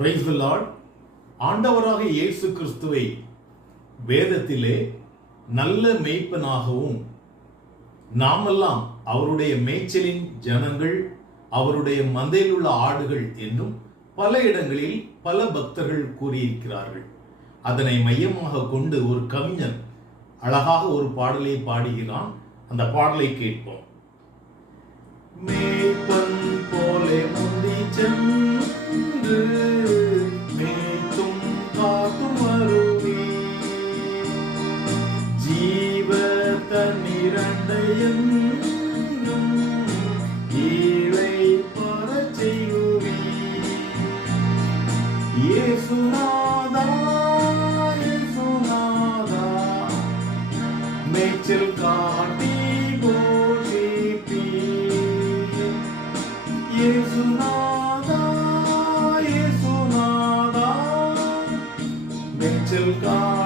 Praise the Lord. ஆண்டவராக இயேசு கிறிஸ்துவை வேதத்திலே நல்ல மேய்ப்பனாகவும், நாமெல்லாம் அவருடைய மேய்ச்சலின் ஜனங்கள், அவருடைய மந்தையில் உள்ள ஆடுகள் என்னும் பல இடங்களில் பல பக்தர்கள் கூறியிருக்கிறார்கள். அதனை மையமாக கொண்டு ஒரு கவிஞன் அழகாக ஒரு பாடலை பாடுகிறான். அந்த பாடலை கேட்போம். மேய்ப்பன் போலே முந்தி சென்று மேய்த்தும் காத்தும் வருவி, ஜீவ தன்னிரண்டையும் ஈழை பரச் செய்யுவி. இயேசுநாதா இயேசுநாதா, மேய்ச்சல் காட்டி போஷிப்பி. இயேசுநாதா இயேசுநாதா, மேய்ச்சல் காட்டி